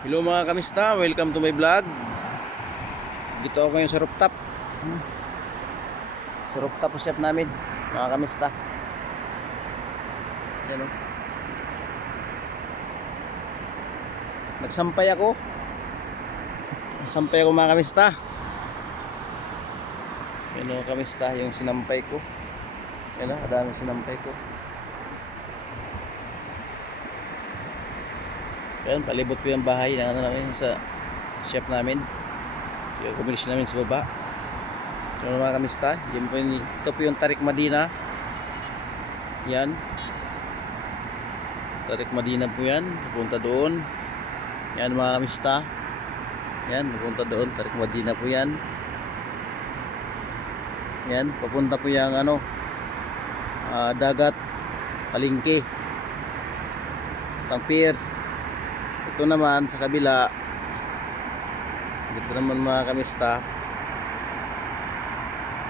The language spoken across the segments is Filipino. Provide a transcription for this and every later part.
Hello mga kamista, welcome to my vlog. Dito ako ngayon sa rooftop. Sa rooftop chef namin, mga kamista. Yan o. Nagsampay ako. Nagsampay ako mga kamista. Yan o kamista, yung sinampay ko. Yan o, adaming sinampay ko. Yan, palibot ko yung bahay na ano namin sa chef namin. Yung combination namin sa baba. So mga kamista, yun po yung, ito po yung Tarik Madina. Yan. Tarik Madina po yan. Pupunta doon. Yan mga kamista. Yan, pupunta doon. Tarik Madina po yan. Yan, papunta po yung ano, dagat, palengke, Tampir. Ito naman sa kabila, dito naman mga kamista,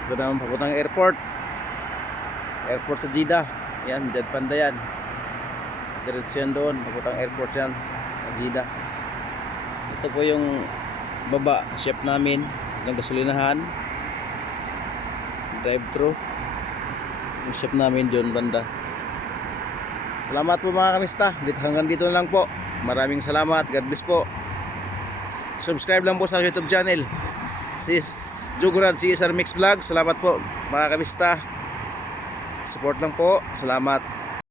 ito naman papuntang airport sa Jeddah. Yan, Jeddah Panda yan, diretso yan doon, papuntang airport yan sa Jeddah. Ito po yung baba, chef namin ng gasolinahan, drive thru yung chef namin doon banda. Salamat po mga kamista, hanggang dito lang po. Maraming salamat. God bless po. Subscribe lang po sa YouTube channel si Jugurad CSR Mix Vlog. Salamat po mga kamista. Support lang po. Salamat.